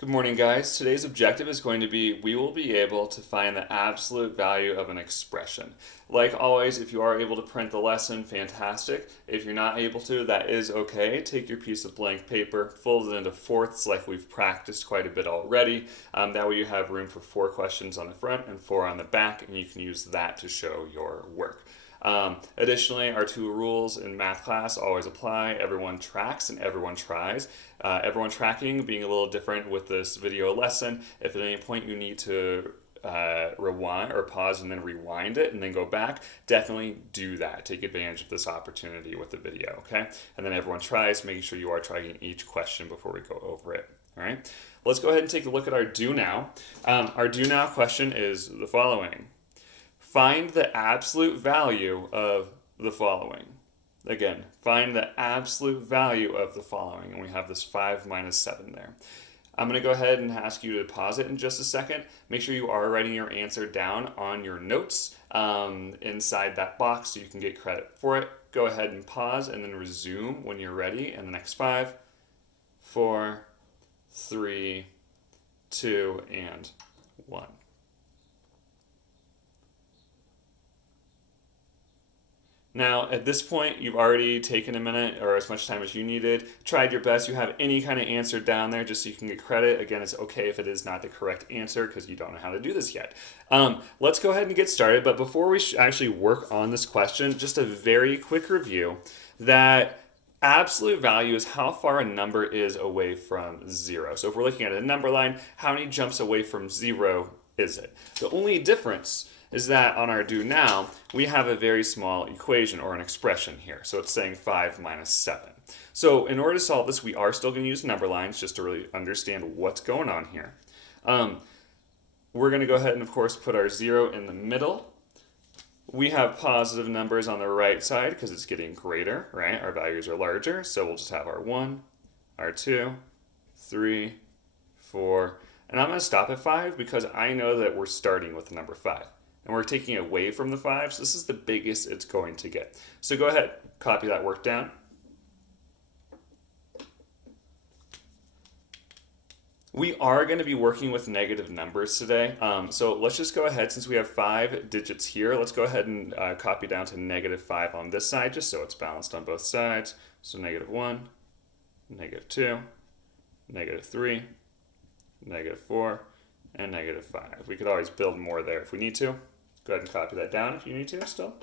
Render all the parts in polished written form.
Good morning, guys. Today's objective is going to be we will be able to find the absolute value of an expression. Like always, if you are able to print the lesson, fantastic. If you're not able to, that is okay. Take your piece of blank paper, fold it into fourths like we've practiced quite a bit already. That way you have room for 4 questions on the front and 4 on the back, and you can use that to show your work. Additionally, our 2 rules in math class always apply. Everyone tracks and everyone tries. Everyone tracking being a little different with this video lesson. If at any point you need to rewind or pause and then rewind it and then go back, definitely do that. Take advantage of this opportunity with the video, okay? And then everyone tries, making sure you are trying each question before we go over it, all right? Let's go ahead and take a look at our do now. Our do now question is the following. Find the absolute value of the following. Again, find the absolute value of the following. And we have this 5 minus 7 there. I'm going to go ahead and ask you to pause it in just a second. Make sure you are writing your answer down on your notes inside that box so you can get credit for it. Go ahead and pause and then resume when you're ready in the next 5, 4, 3, 2, and 1. Now, at this point, you've already taken a minute or as much time as you needed, tried your best. You have any kind of answer down there just so you can get credit. Again, it's okay if it is not the correct answer because you don't know how to do this yet. Let's go ahead and get started. But before we actually work on this question, just a very quick review that absolute value is how far a number is away from 0. So if we're looking at a number line, how many jumps away from 0 is it? The only difference is that on our do now, we have a very small equation or an expression here. So it's saying 5 minus 7. So in order to solve this, we are still going to use number lines just to really understand what's going on here. We're going to go ahead and, of course, put our 0 in the middle. We have positive numbers on the right side because it's getting greater, right? Our values are larger, so we'll just have our 1, our 2, 3, 4, and I'm going to stop at 5 because I know that we're starting with the number 5. And we're taking away from the 5, so this is the biggest it's going to get. So go ahead, copy that work down. We are going to be working with negative numbers today. So let's just go ahead, since we have 5 digits here, let's go ahead and copy down to negative 5 on this side, just so it's balanced on both sides. So negative 1, negative 2, negative 3, negative 4, and negative 5. We could always build more there if we need to. Go ahead and copy that down if you need to still.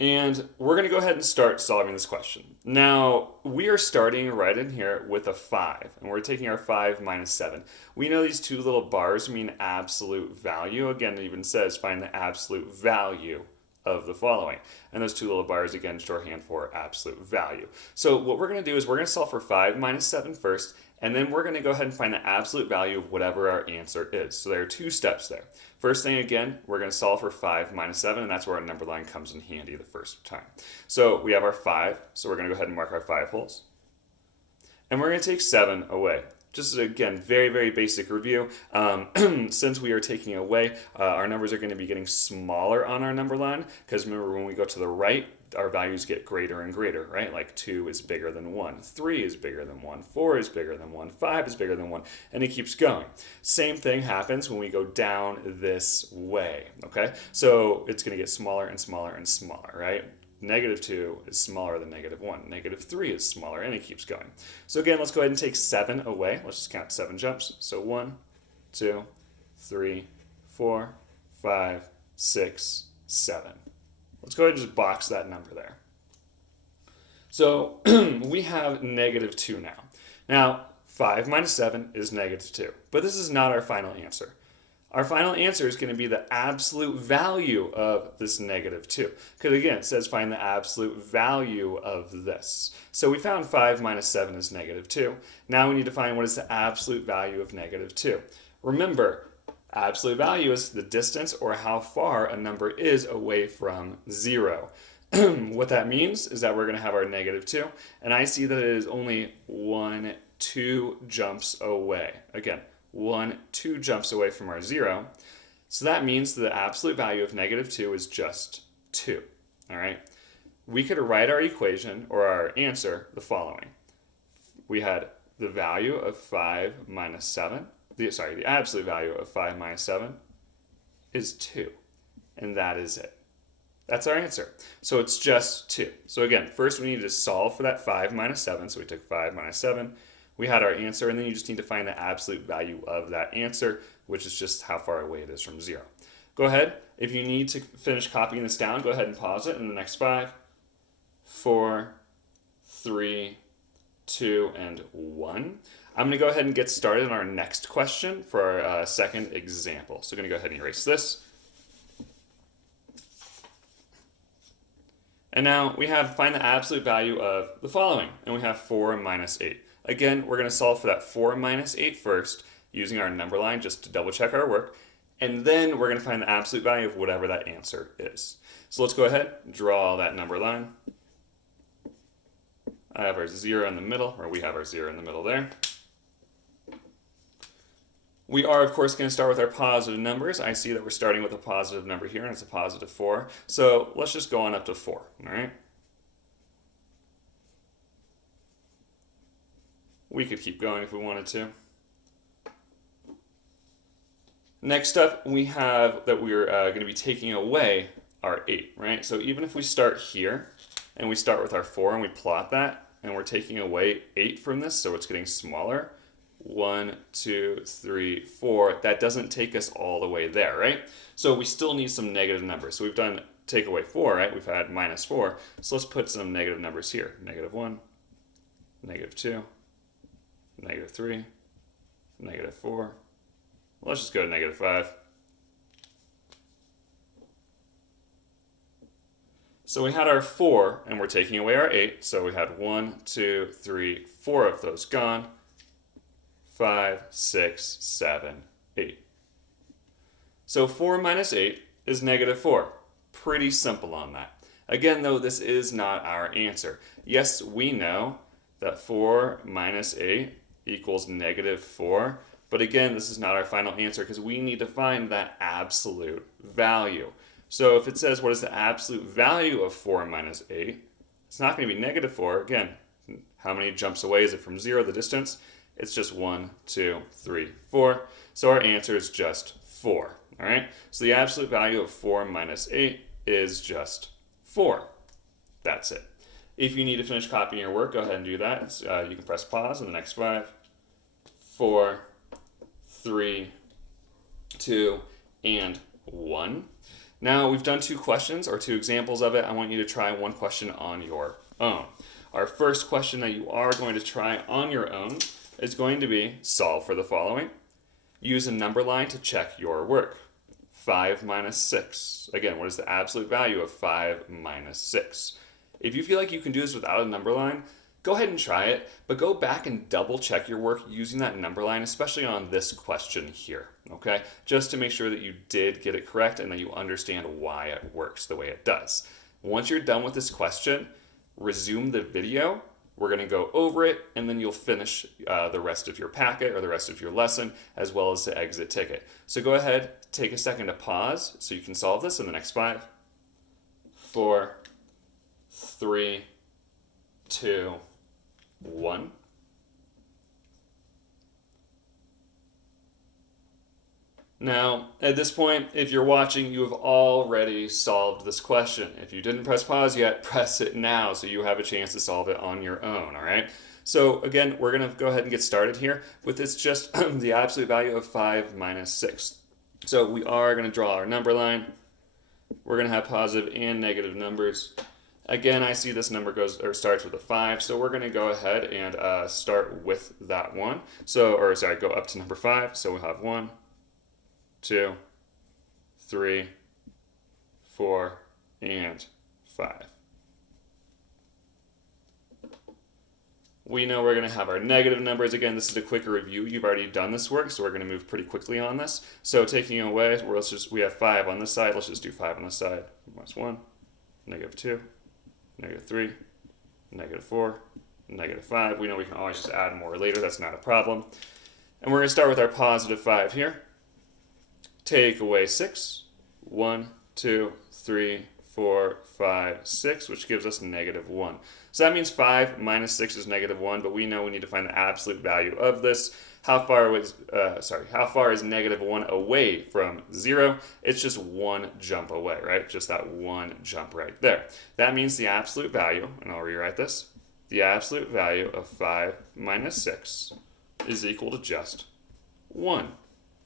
And we're going to go ahead and start solving this question. Now, we are starting right in here with a 5, and we're taking our 5 minus 7. We know these 2 little bars mean absolute value. Again, it even says find the absolute value of the following. And those 2 little bars, again, shorthand for absolute value. So what we're going to do is we're going to solve for 5 minus 7 first, and then we're going to go ahead and find the absolute value of whatever our answer is. So there are 2 steps there. First thing, again, we're going to solve for 5 minus 7, and that's where our number line comes in handy the first time. So we have our 5, so we're going to go ahead and mark our 5 holes. And we're going to take 7 away. Just again, very, very basic review. Since we are taking away, our numbers are going to be getting smaller on our number line, because remember when we go to the right, our values get greater and greater, right? Like 2 is bigger than 1, 3 is bigger than 1, 4 is bigger than 1, 5 is bigger than 1, and it keeps going. Same thing happens when we go down this way, okay? So it's going to get smaller and smaller and smaller, right? Negative 2 is smaller than negative 1. Negative 3 is smaller, and it keeps going. So again, let's go ahead and take 7 away. Let's just count 7 jumps. So 1, 2, 3, 4, 5, 6, 7. Let's go ahead and just box that number there. So we have negative 2 now. Now, 5 minus 7 is negative 2. But this is not our final answer. Our final answer is going to be the absolute value of this negative 2. Because again, it says find the absolute value of this. So we found 5 minus 7 is negative 2. Now we need to find what is the absolute value of negative 2. Remember, absolute value is the distance or how far a number is away from 0. What that means is that we're going to have our negative 2. And I see that it is only 1, 2 jumps away. Again, 1, 2 jumps away from our 0. So that means the absolute value of negative 2 is just 2. All right. We could write our equation or our answer the following. we had the value of 5 minus 7. The absolute value of 5 minus 7 is 2. And that is it. That's our answer. So it's just 2. So again, first we need to solve for that 5 minus 7. So we took 5 minus 7. We had our answer, and then you just need to find the absolute value of that answer, which is just how far away it is from 0. Go ahead. If you need to finish copying this down, go ahead and pause it in the next 5, 4, 3, 2, and 1. I'm going to go ahead and get started on our next question for our second example. So I'm going to go ahead and erase this. And now we have find the absolute value of the following, and we have 4 minus 8. Again, we're going to solve for that 4 minus 8 first, using our number line just to double check our work, and then we're going to find the absolute value of whatever that answer is. So let's go ahead and draw that number line. I have our 0 in the middle, or we have our 0 in the middle there. We are, of course, going to start with our positive numbers. I see that we're starting with a positive number here, and it's a positive 4. So let's just go on up to 4, all right? We could keep going if we wanted to. Next up, we have that we're going to be taking away our 8, right? So even if we start here, and we start with our 4, and we plot that, and we're taking away 8 from this, so it's getting smaller, 1, 2, 3, 4. That doesn't take us all the way there, right? So we still need some negative numbers. So we've done take away 4, right? We've had minus 4. So let's put some negative numbers here. Negative 1, negative 2, negative 3, negative 4. Let's just go to negative 5. So we had our 4, and we're taking away our 8. So we had 1, 2, 3, 4 of those gone. 5, 6, 7, 8. So 4 minus 8 is negative 4. Pretty simple on that. Again, though, this is not our answer. Yes, we know that 4 minus 8 equals negative 4, but again, this is not our final answer because we need to find that absolute value. So if it says what is the absolute value of 4 minus 8, it's not going to be negative 4. Again, how many jumps away is it from 0, the distance? It's just 1, 2, 3, 4. So our answer is just 4. All right. So the absolute value of 4 minus 8 is just 4. That's it. If you need to finish copying your work, go ahead and do that. You can press pause in the next 5, 4, 3, 2, and 1. Now we've done 2 questions or 2 examples of it. I want you to try one question on your own. Our first question that you are going to try on your own is going to be solve for the following. Use a number line to check your work. 5 minus 6. Again, what is the absolute value of 5 minus 6? If you feel like you can do this without a number line, go ahead and try it, but go back and double check your work using that number line, especially on this question here, okay? Just to make sure that you did get it correct and that you understand why it works the way it does. Once you're done with this question, resume the video. We're going to go over it, and then you'll finish the rest of your packet or the rest of your lesson, as well as the exit ticket. So go ahead, take a second to pause so you can solve this in the next 5, 4, 3, 2, 1. Now, at this point, if you're watching, you have already solved this question. If you didn't press pause yet, press it now so you have a chance to solve it on your own, all right? So again, we're going to go ahead and get started here with this just the absolute value of 5 minus 6. So we are going to draw our number line. We're going to have positive and negative numbers. Again, I see this number starts with a 5, so we're going to go ahead and start with that one. Go up to number 5. So we'll have 1, 2, 3, 4, and 5. We know we're going to have our negative numbers. Again, this is a quicker review. You've already done this work, so we're going to move pretty quickly on this. So taking away, we have 5 on this side. Let's just do 5 on this side. Minus 1, negative 2, negative 3, negative 4, negative 5. We know we can always just add more later. That's not a problem. And we're going to start with our positive 5 here. Take away 6. 1, 2, 3, 4, 5, 6, which gives us negative 1. So that means 5 minus 6 is negative 1, but we know we need to find the absolute value of this. How far is negative 1 away from 0? It's just one jump away, right? Just that one jump right there. That means the absolute value, and I'll rewrite this, the absolute value of 5 minus 6 is equal to just 1.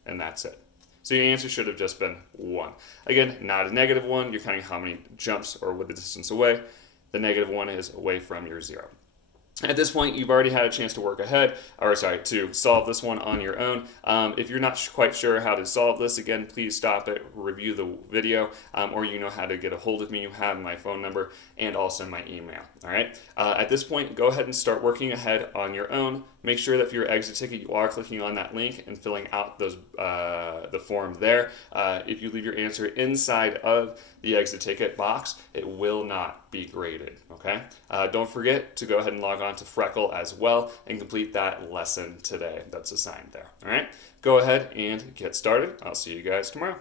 And that's it. So your answer should have just been 1. Again, not a negative 1. You're counting how many jumps or with the distance away. The negative 1 is away from your 0. At this point, you've already had a chance to work ahead, to solve this one on your own. If you're not quite sure how to solve this, again, please stop it, review the video, or you know how to get a hold of me. You have my phone number and also my email. All right. At this point, go ahead and start working ahead on your own. Make sure that for your exit ticket, you are clicking on that link and filling out those the form there. If you leave your answer inside of the exit ticket box, it will not be graded. Okay. Don't forget to go ahead and log on to Freckle as well and complete that lesson today that's assigned there. All right. Go ahead and get started. I'll see you guys tomorrow.